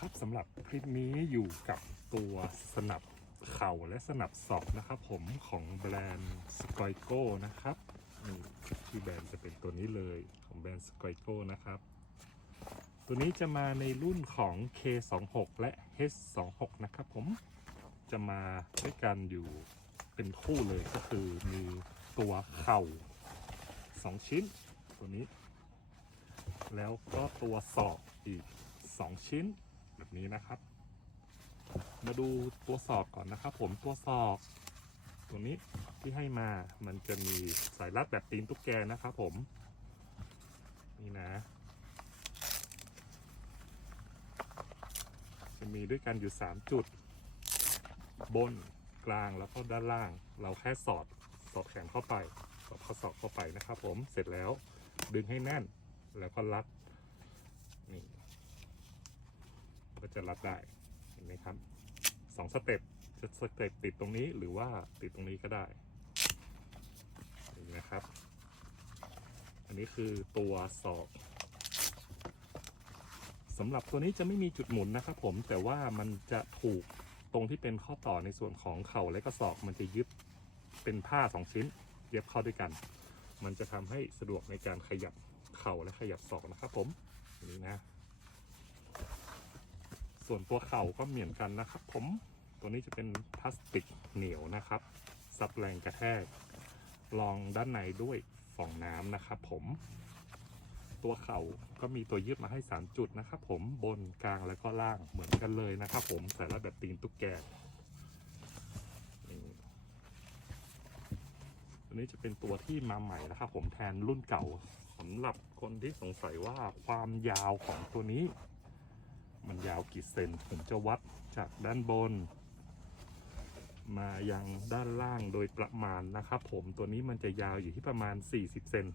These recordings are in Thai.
ครับสำหรับคลิปนี้อยู่กับตัวสนับเข่าและสนับศอกนะครับ ผมของแบรนด์สกอยโก้นะครับนี่ที่แบรนด์จะเป็นตัวนี้เลยของแบรนด์สกอยโก้นะครับ ตัวนี้จะมาในรุ่นของ K26 และ H26 นะครับ ผมจะมาด้วยกันอยู่เป็นคู่เลยก็คือมีตัวเข่า 2 ชิ้น ตัวนี้ แล้วก็ตัวศอกอีก 2 ชิ้น แบบนี้นะครับ มาดูตัวศอกก่อนนะครับ ผมตัวศอก ตัวนี้ที่ให้มามันจะมีสายรัดแบบตีนตุ๊กแกนะครับ ผม นี่นะ จะมีด้วยกันอยู่ 3 จุด บนกลางแล้วก็ด้านล่าง เราแค่สอดสอดแขนเข้าไป สอดข้อศอกเข้าไปนะครับ ผมเสร็จแล้วดึงให้แน่นแล้วก็รัดนี่ ก็จะรัดได้เห็นไหมครับสองสเต็ปจะสเต็ปติดตรงนี้หรือว่าติดตรงนี้ก็ได้นี่นะครับ อันนี้คือตัวศอกสำหรับตัวนี้จะไม่มีจุดหมุนนะครับผมแต่ว่ามันจะถูกตรงที่เป็นข้อต่อในส่วนของเข่าและก็ศอกมันจะยึดเป็นผ้าสองชิ้น เย็บเข้าด้วยกัน มันจะทำให้สะดวกในการขยับเข่าและขยับศอกนะครับผมนนี้นะ ส่วนตัวเข่าก็เหมือนกันนะครับผมตัวนี้จะเป็นพลาสติกเหนียวนะครับ ซับแรงกระแทกรองด้านในด้วยฟองน้ำนะครับผมตัวเข่าก็มีตัวยืดมาให้ 3 จุดนะครับผมบนกลางแล้วก็ล่างเหมือนกันเลยนะครับผมใส่แล้วแบบตีนตุ๊กแกนี่ตัวนี้จะเป็นตัวที่มาใหม่นะครับผมแทนรุ่นเก่าสำหรับคนที่สงสัยว่าความยาวของตัวนี้ มันยาวกี่เซนผมจะวัดจากด้านบน มายังด้านล่างโดยประมาณนะครับผมตัวนี้มันจะยาวอยู่ที่ประมาณ 40 เซน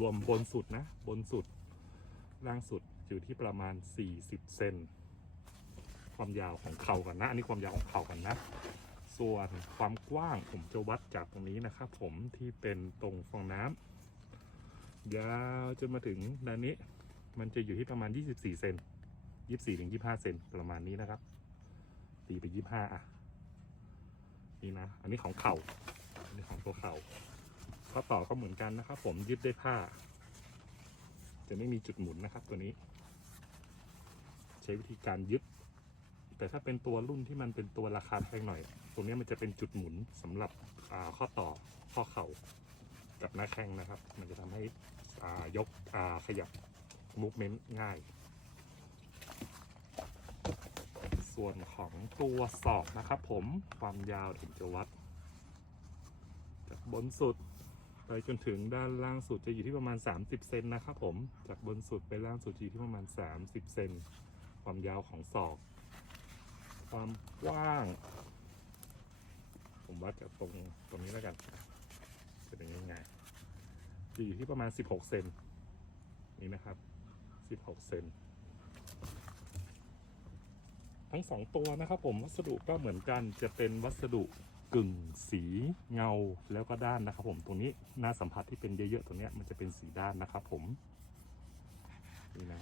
รวมบนสุดนะ บนสุด ล่างสุดอยู่ที่ประมาณ 40 เซนความยาวของเข่ากันนะ อันนี้ความยาวของเข่ากันนะ ส่วนความกว้างผมจะวัดจากตรงนี้นะครับผมที่เป็นตรงฟองน้ำยาวจนมาถึงด้านนี้ มันจะอยู่ที่ประมาณ 24 เซน ยี่สี่ถึงยี่ห้าเซนประมาณนี้นะครับ ตีไปยี่ห้าอะ นี่นะ อันนี้ของเข่าอันนี้ของตัวเข่าข้อต่อก็เหมือนกันนะครับ ผมยึดด้วยผ้า จะไม่มีจุดหมุนนะครับ ตัวนี้ ใช้วิธีการยึด แต่ถ้าเป็นตัวรุ่นที่มันเป็นตัวราคาแพงหน่อย ตรงนี้มันจะเป็นจุดหมุนสำหรับข้อต่อข้อเข่ากับหน้าแข้งนะครับ มันจะทำให้ยกขยับมูฟเมนต์ง่าย ส่วนของตัวศอกนะครับผมความยาวถึงจะวัด จากบนสุดไปจนถึงด้านล่างสุดจะอยู่ที่ประมาณ 30 เซนนะครับผมจากบนสุดไปล่างสุดจะอยู่ที่ประมาณ 30 เซนความยาวของศอก ความกว้าง ผมวัดจากตรงตรงนี้แล้วกันจะเป็นยังไงจะอยู่ที่ประมาณ 16 เซนนี่นะครับ 16 เซน ทั้งสองตัวนะครับผมวัสดุก็เหมือนกันจะเป็นวัสดุกึ่งสีเงาแล้วก็ด้านนะครับผมตรงนี้หน้าสัมผัสที่เป็นเยอะๆตรงเนี้ยมันจะเป็นสีด้านนะครับผมนี่นะ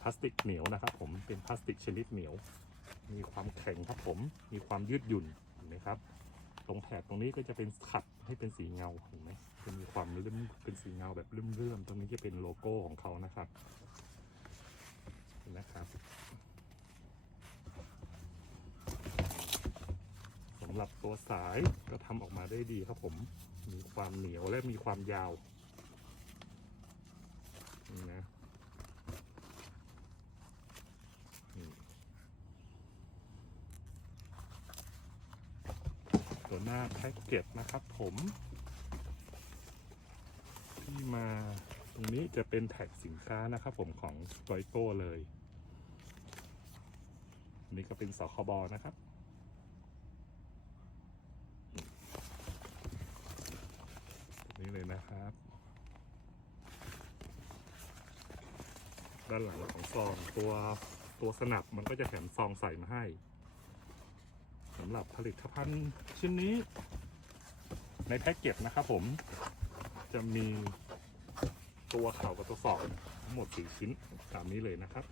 พลาสติกเหนียวนะครับผมเป็นพลาสติกชนิดเหนียว มีความแข็งครับผมมีความยืดหยุ่นเห็นไหมครับ ตรงแถบตรงนี้ก็จะเป็นขัดให้เป็นสีเงาเห็นไหมจะมีความเลื่อมเป็นสีเงาแบบเลื่อมๆตรงนี้จะเป็นโลโก้ของเขานะครับเห็นนะครับำหรับตัวสายก็ทำออกมาได้ดีครับผม มีความเหนียวและมีความยาวนี่นะตัวหน้าแพ็กเกจนะครับผม ที่มาตรงนี้จะเป็นแท็กสินค้านะครับผมของสไ o โก้เลยนนี้ก็เป็นสคบนะครับ นี่เลย นะครับ ด้านหลังของซองตัวตัวสนับมันก็จะแถมซองใส่มาให้สำหรับผลิตภัณฑ์ชิ้นนี้ ในแพ็กเกจนะครับผมจะมีตัวเข่ากับตัวศอกทั้งหมด 4 ชิ้นตามนี้เลยนะครับ